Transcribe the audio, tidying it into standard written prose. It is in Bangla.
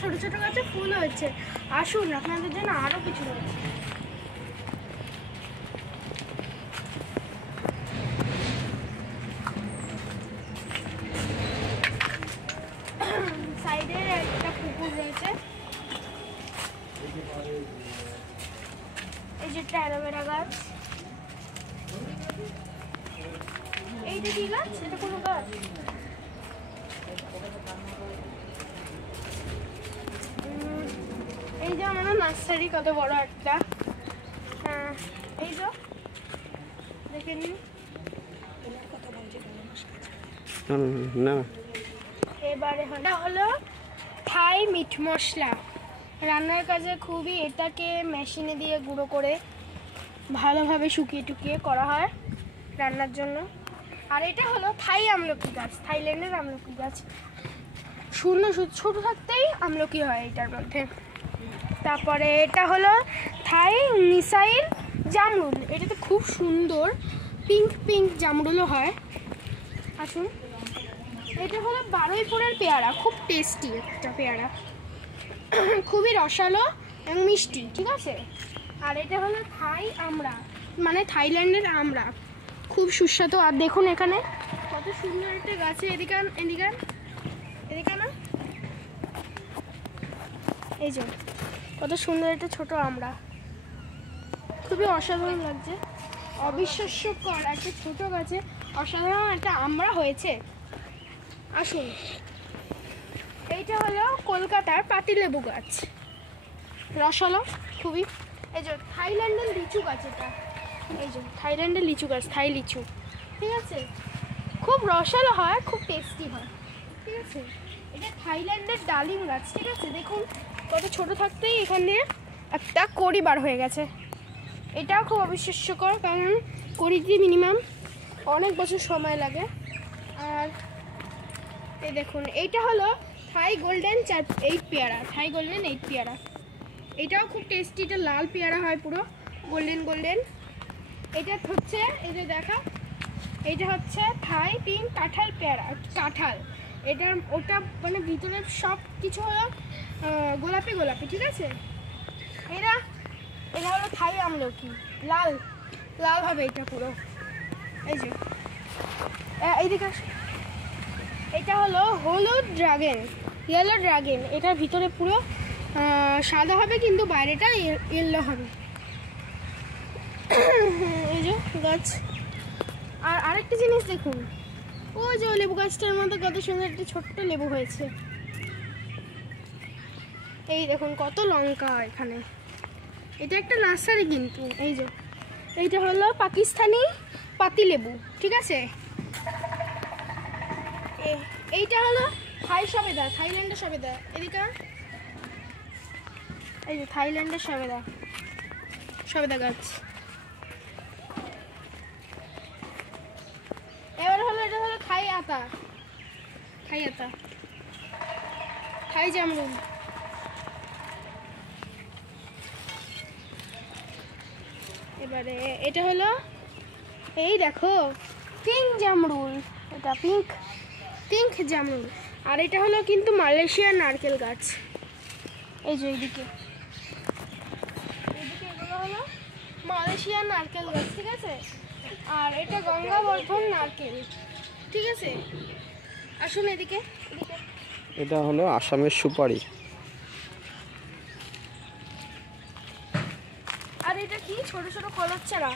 ছোট ছোট গাছে ফুল হচ্ছে। আসুন আপনাদের জন্য আরো কিছু রয়েছে। সাইডে একটা পুকুর রয়েছে, এই যে অ্যালোভেরা গাছ। এইটা কি গাছ? এটা কোনো গাছ? এই যে আমার নার্সারি কত বড় একটা। হ্যাঁ এই যে দেখে নিন। না এবারে হলো থাই মিট মশলা। রান্নার কাজে খুবই এটাকে মেশিনে দিয়ে গুঁড়ো করে ভালোভাবে শুকিয়ে টুকিয়ে করা হয় রান্নার জন্য। আর এটা হলো থাই আমলকি গাছ, থাইল্যান্ডের আমলকি গাছ। ছোট থাকতেই আমলকি হয় এটার মধ্যে। তারপরে এটা হলো থাই মিসাইল জামরুল। এটাতে খুব সুন্দর পিঙ্ক পিঙ্ক জামরুলও হয়। আসুন, এটা হলো বারুইপুরের পেয়ারা, খুব টেস্টি একটা পেয়ারা, খুবই রসালো এবং মিষ্টি, ঠিক আছে। আর এটা হলো থাই আমড়া, মানে থাইল্যান্ডের আমড়া, খুব সুস্বাদু। আর দেখুন এখানে কত সুন্দর একটা গাছে, এদিকে না, এই যে কত সুন্দর একটা ছোট আমড়া, খুবই অসাধারণ লাগছে। অবিশ্বাস্যকর একটা ছোট গাছে অসাধারণ একটা আমড়া হয়েছে। আসুন, এইটা হলো কলকাতার পাতিলেবু গাছ, রসালো খুবই। এই যে থাইল্যান্ডের লিচু গাছ, এটা এই যে থাইল্যান্ডের লিচু গাছ, থাই লিচু, ঠিক আছে। খুব রসালো হয়, খুব টেস্টি হয়, ঠিক আছে। এটা থাইল্যান্ডের ডালিম গাছ, ঠিক আছে। দেখুন কত ছোট থাকতেই এখানে একটা কড়ি বার হয়ে গেছে। এটাও খুব অবিশ্বাস্যকর, কারণ কড়িতে মিনিমাম অনেক বছর সময় লাগে। আর এই দেখুন, এইটা হলো থাই গোল্ডেন 8 পেয়ারা, থাই গোল্ডেন 8 পেয়ারা। এটাও খুব টেস্টি, এটা লাল পেয়ারা হয়, পুরো গোল্ডেন। এটা হচ্ছে, এই যে দেখা, এটা হচ্ছে থাই পিঙ্ক কাঁঠাল পেয়ারা, কাঁঠাল। ওটা মানে ভিতরে সব কিছু হলো গোলাপি, ঠিক আছে। এটা হলো থাই আমলকি, লাল হবে এটা পুরো। এই যে এইদিকে, এটা হলো হলুদ ড্রাগন, ইয়েলো ড্রাগন। এটার ভিতরে পুরো সাদা হবে, কিন্তু বাইরেটা ইয়েলো হবে। এই যে গাছ। আর আরেকটা জিনিস দেখুন, ওই যে লেবু গাছটার মধ্যে কত সুন্দর একটা ছোট্ট লেবু হয়েছে। এই দেখুন কত লঙ্কা এখানে। এটা একটা নার্সারি কিন্তু। এই যে এইটা হলো পাকিস্তানি পাতিলেবু, ঠিক আছে। এইটা হলো থাই সবেদা, থাইল্যান্ডের সবেদা। এদিকে এই যে থাইল্যান্ডের সবেদা গাছ। এবার হলো এটা হলো থাই আতা, থাই জামরুল। এবারে এটা হলো, এই দেখো পিঙ্ক জামরুল, এটা পিঙ্ক জামরুল। আর এটা হলো কিন্তু মালয়েশিয়ার নারকেল গাছ। এই যে এইদিকে এগুলো হলো মালয়েশিয়ার নারকেল গাছ, ঠিক আছে। আর এটা গঙ্গাবর্ধন নারকেল, ঠিক আছে। আসুন এদিকে। এটা হলো আসামের সুপারি। আর এটা কি ছোট ছোট কলার চারা,